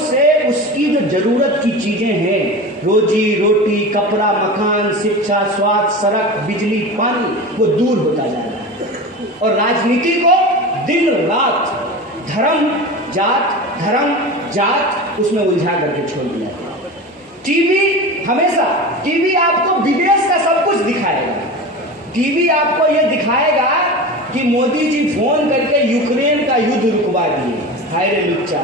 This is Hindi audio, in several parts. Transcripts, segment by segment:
से उसकी जो जरूरत की चीजें हैं, रोजी रोटी, कपड़ा, मकान, शिक्षा, स्वास्थ्य, सड़क, बिजली, पानी, वो दूर होता जा रहा है। और राजनीति को दिन रात धर्म जात उसमें उलझा करके छोड़ दिया है। टीवी आपको विदेश का सब कुछ दिखाएगा। टीवी आपको यह दिखाएगा कि मोदी जी फोन करके यूक्रेन का युद्ध रुकवा दिए। हाय रे लुच्चा,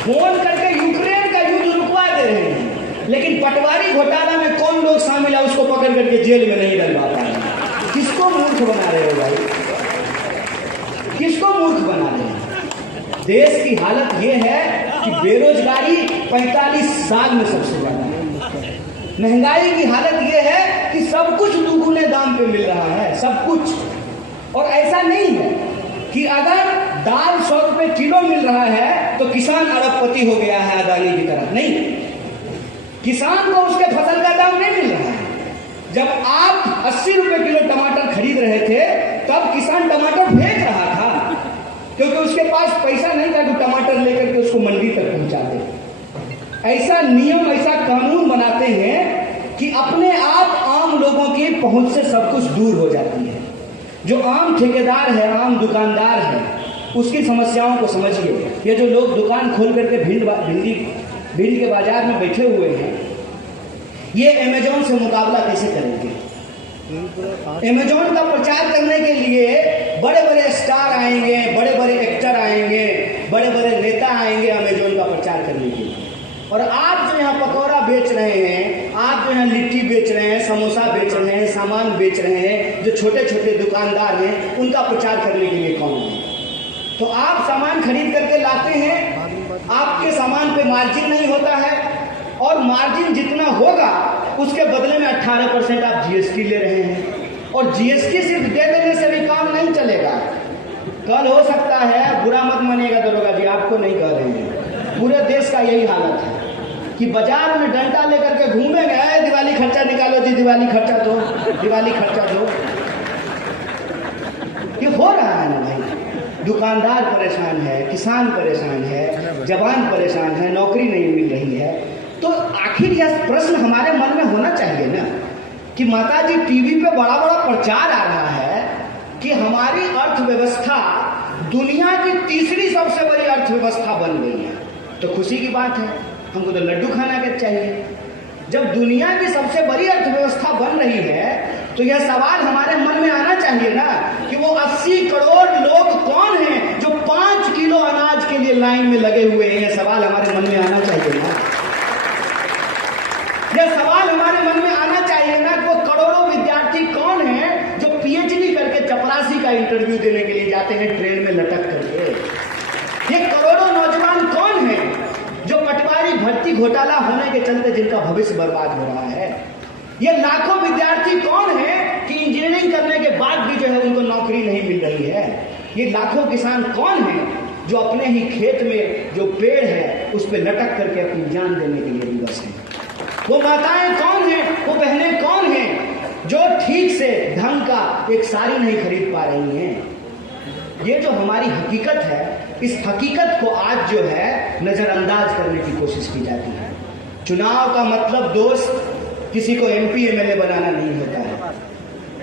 फोन करके यूक्रेन का युद्ध रुकवा दे रहे हैं, लेकिन पटवारी घोटाला में कौन लोग शामिल है उसको पकड़ करके जेल में नहीं डलवा पा रहे। किसको मूर्ख बना रहे हो भाई, किसको मूर्ख बना रहे हैं? देश की हालत यह है कि बेरोजगारी 45 साल में सबसे ज्यादा है। महंगाई की हालत यह है कि सब कुछ दुगुने दाम पे मिल रहा है, सब कुछ। और ऐसा नहीं है कि अगर दाल 100 रुपए किलो मिल रहा है तो किसान अरबपति हो गया है अदानी की तरह। नहीं, किसान को उसके फसल का दाम नहीं मिल रहा है। जब आप 80 रुपए किलो टमाटर खरीद रहे थे तब किसान टमाटर फेंक रहा था, क्योंकि उसके पास पैसा नहीं था कि टमाटर लेकर के उसको मंडी तक पहुंचा दे। ऐसा नियम, ऐसा कानून बनाते हैं कि अपने आप आम लोगों की पहुंच से सब कुछ दूर हो जाती है। जो आम ठेकेदार है, आम दुकानदार है, उसकी समस्याओं को समझिए। ये जो लोग दुकान खोल करके भिंडी के बाजार में बैठे हुए हैं, ये अमेजोन से मुकाबला कैसे करेंगे? अमेजोन का प्रचार करने के लिए बड़े बड़े स्टार आएंगे, बड़े बड़े एक्टर आएंगे, बड़े बड़े नेता आएंगे अमेजोन का प्रचार करने के लिए। और आप जो यहाँ पकौड़ा बेच रहे हैं, आप जो यहाँ लिट्टी बेच रहे हैं, समोसा बेच रहे हैं, सामान बेच रहे हैं, जो छोटे छोटे दुकानदार हैं, उनका प्रचार करने के लिए कौन है? तो आप सामान खरीद करके लाते हैं, आपके सामान पे मार्जिन नहीं होता है, और मार्जिन जितना होगा उसके बदले में 18% आप जीएसटी ले रहे हैं। और जीएसटी सिर्फ दे देने से भी काम नहीं चलेगा। कल हो सकता है, बुरा मत मानिएगा दरोगा जी, आपको नहीं कह रहे हैं, पूरे देश का यही हालत है कि बाजार में डंडा लेकर के घूमेंगे, दिवाली खर्चा निकालो जी, दिवाली खर्चा दो, दिवाली खर्चा दो। ये हो रहा है ना भाई। दुकानदार परेशान है, किसान परेशान है, जवान परेशान है, नौकरी नहीं मिल रही है। तो आखिर यह प्रश्न हमारे मन में होना चाहिए ना कि माताजी टीवी पे बड़ा बड़ा प्रचार आ रहा है कि हमारी अर्थव्यवस्था दुनिया की तीसरी सबसे बड़ी अर्थव्यवस्था बन गई है। तो खुशी की बात है, हमको तो लड्डू खाना के चाहिए। जब दुनिया की सबसे बड़ी अर्थव्यवस्था बन रही है तो यह सवाल हमारे मन में आना चाहिए ना कि वो 80 करोड़ लोग कौन हैं जो 5 किलो अनाज के लिए लाइन में लगे हुए हैं। यह सवाल हमारे मन में आना चाहिए ना। यह सवाल हमारे मन में आना चाहिए ना कि वो करोड़ों विद्यार्थी कौन हैं जो पीएचडी करके चपरासी का इंटरव्यू देने के लिए जाते हैं ट्रेन में लटक करके। ये करोड़ों नौजवान कौन हैं जो पटवारी भर्ती घोटाला होने के चलते जिनका भविष्य बर्बाद हो रहा है। ये लाखों विद्यार्थी कौन हैं कि इंजीनियरिंग करने के बाद भी जो है उनको नौकरी नहीं मिल रही है। ये लाखों किसान कौन हैं जो अपने ही खेत में जो पेड़ है उस पर लटक करके अपनी जान देने के लिए विवश हैं। वो माताएं कौन हैं, वो बहनें कौन हैं जो ठीक से ढंग का एक साड़ी नहीं खरीद पा रही हैं। ये जो हमारी हकीकत है, इस हकीकत को आज जो है नजरअंदाज करने की कोशिश की जाती है। चुनाव का मतलब दोस्त किसी को एमपी एमएलए बनाना नहीं होता है।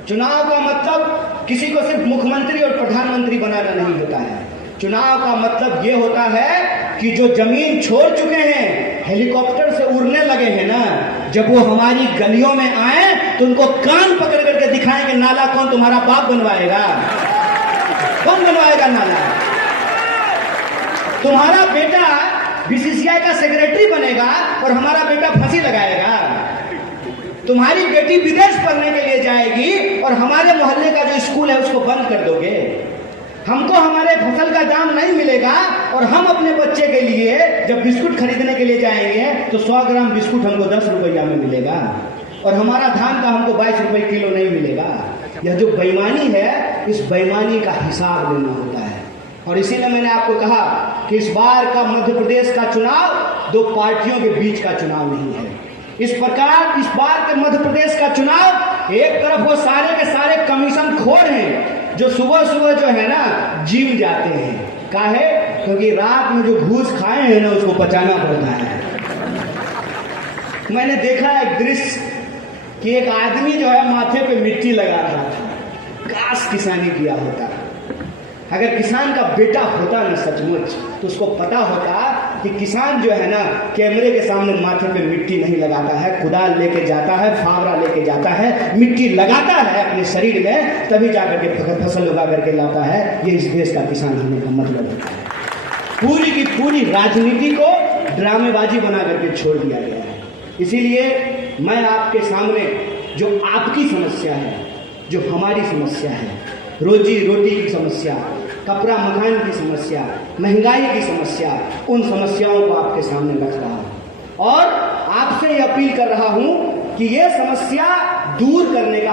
चुनाव का मतलब किसी को सिर्फ मुख्यमंत्री और प्रधानमंत्री बनाना नहीं होता है। चुनाव का मतलब ये होता है कि जो जमीन छोड़ चुके हैं, हेलीकॉप्टर से उड़ने लगे हैं ना, जब वो हमारी गलियों में आए तो उनको कान पकड़ करके दिखाएंगे नाला कौन तुम्हारा बाप बनवाएगा, कौन बनवाएगा नाला। तुम्हारा बेटा बीसीसीआई का सेक्रेटरी बनेगा और हमारा बेटा फांसी लगाएगा। तुम्हारी बेटी विदेश पढ़ने के लिए जाएगी और हमारे मोहल्ले का जो स्कूल है उसको बंद कर दोगे। हमको हमारे फसल का दाम नहीं मिलेगा और हम अपने बच्चे के लिए जब बिस्कुट खरीदने के लिए जाएंगे तो 100 ग्राम बिस्कुट हमको 10 रुपया में मिलेगा और हमारा धान का हमको 22 रुपये किलो नहीं मिलेगा। यह जो बेईमानी है, इस बेईमानी का हिसाब लेना होता है। और इसीलिए मैंने आपको कहा कि इस बार का मध्य प्रदेश का चुनाव 2 पार्टियों के बीच का चुनाव नहीं है। इस प्रकार इस बार के मध्य प्रदेश का चुनाव, एक तरफ वो सारे के सारे कमीशन खोर हैं जो सुबह सुबह जो है ना जिम जाते हैं, काहे क्योंकि रात में जो घूस खाए हैं ना उसको पचाना पड़ता है। मैंने देखा एक दृश्य कि एक आदमी जो है माथे पे मिट्टी लगा रहा था। काश किसानी किया होता। अगर किसान का बेटा होता ना सचमुच तो उसको पता होता कि किसान जो है ना कैमरे के सामने माथे पे मिट्टी नहीं लगाता है, कुदाल लेके जाता है, फावड़ा लेके जाता है, मिट्टी लगाता है अपने शरीर में, तभी जाकर के फसल उगा करके लाता है। ये इस देश का किसान होने का मतलब होता है। पूरी की पूरी राजनीति को ड्रामेबाजी बना करके छोड़ दिया गया है। इसीलिए मैं आपके सामने जो आपकी समस्या है, जो हमारी समस्या है, रोजी रोटी की समस्या, कपड़ा मकान की समस्या, महंगाई की समस्या, उन समस्याओं को आपके सामने रख रहा हूं और आपसे ये अपील कर रहा हूं कि ये समस्या दूर करने का